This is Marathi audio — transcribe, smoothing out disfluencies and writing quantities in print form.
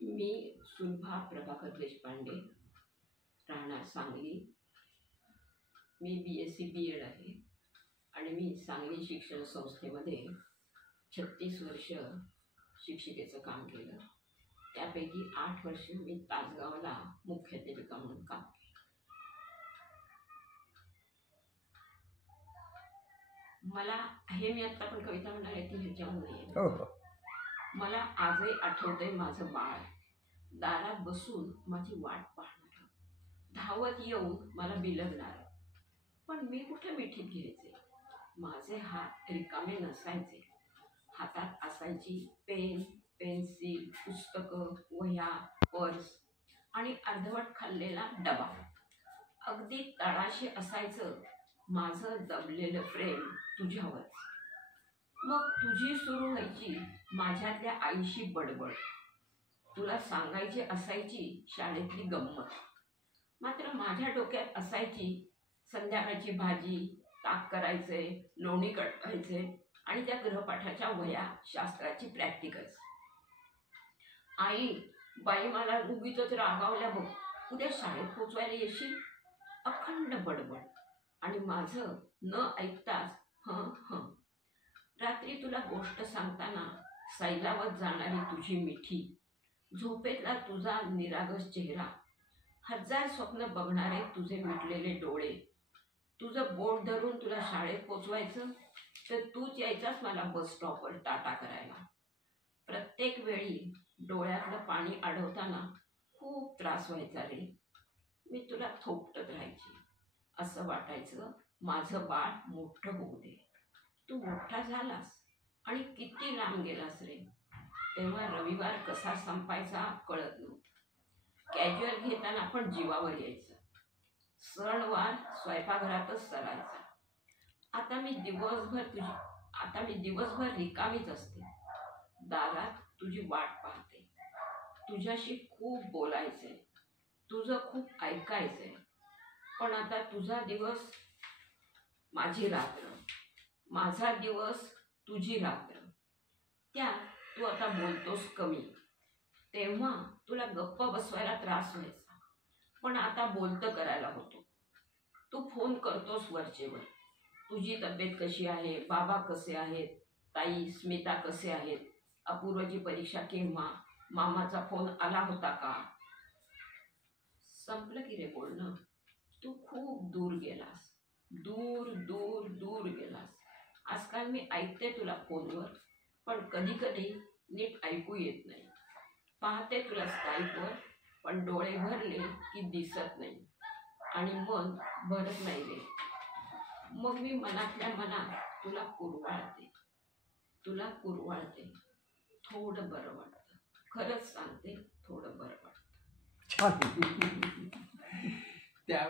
मी सुलभा प्रभाकर देशपांडे, राहणार सांगली. मी BSc B.Ed आहे आणि मी सांगली शिक्षण संस्थेमध्ये 36 वर्ष शिक्षिकेचं काम केलं. त्यापैकी 8 वर्ष मी तासगावला मुख्याध्यापिका म्हणून काम केलं. मला हे मी आत्ता पण कविता म्हणणार आहे ती ह्याच्याहून नाही. मला आजही आठवतंय माझं बाळ दारात बसून माझी वाट पाहणार, धावत येऊन मला बिलगणार. पण मी कुठे मिठीत घ्यायचे, माझे हात रिकामे नसायचे. हातात असायची पेन, पेन्सिल, पुस्तकं, वह्या, पर्स आणि अर्धवट खाल्लेला डबा. अगदी तळाशी असायचं माझं दबलेलं प्रेम तुझ्यावर. मग तुझी सुरू व्हायची माझ्यातल्या आईशी बडबड. तुला सांगायची असायची शाळेतली गंमत. मात्र माझ्या डोक्यात असायची संध्याकाळची भाजी, ताक करायचे, लोणी कटवायचे आणि त्या गृहपाठाच्या वह्या, शास्त्राची प्रॅक्टिकल्स. आई, बाई मला उगीचच रागावल्या बघ, उद्या शाळेत पोचवायला येशील. अखंड बडबड आणि माझं न ऐकताच हं हं. रात्री तुला गोष्ट सांगताना सैलावत जाणारी तुझी मिठी, झोपेतला तुझा निरागस चेहरा, 1000 स्वप्न बघणारे तुझे मिटलेले डोळे. तुझं बोट धरून तुला शाळेत पोचवायचं तर तूच यायचास मला बस स्टॉपवर टाटा करायला. प्रत्येक वेळी डोळ्यातलं पाणी अडवताना खूप त्रास व्हायचा रे. मी तुला थोपटत राहायची. असं वाटायचं माझं बाळ मोठं होऊ दे. तू मोठा झालास आणि किती लांब गेलास रे. तेव्हा रविवार कसा संपायचा कळत नव्हतं. कॅज्युअल घेताना पण जीवावर यायचं. सणवार स्वयंपाकघरातच सरायचा. आता मी दिवसभर रिकामीच असते. दारात तुझी वाट पाहते. तुझ्याशी खूप बोलायचंय, तुझं खूप ऐकायचंय. पण आता तुझा दिवस माझी रात्र, माझा दिवस तुझी रात्र. त्यात तू आता बोलतोस कमी. तेव्हा तुला गप्प बसवायला त्रास व्हायचा, पण आता बोलतं करायला होतो. तू फोन करतोस वरचेवर. तुझी तब्येत कशी आहे, बाबा कसे आहेत, ताई स्मिता कसे आहेत, अपूर्वची परीक्षा केव्हा, मामाचा फोन आला होता का. संपलं की रे बोलणं. तू खूप दूर गेलास, दूर दूर दूर गेलास. आजकाल मी ऐकते तुला फोनवर, पण कधी कधी नीट ऐकू येत नाही. पाहते तुला स्काईपवर, पण डोळे भरले की दिसत नाही आणि मन भरत नाही रे. मग मी मनातल्या मनात तुला कुरवाळते. थोडं बरं वाटतं, खरंच सांगते, थोडं बरं वाटतं. त्या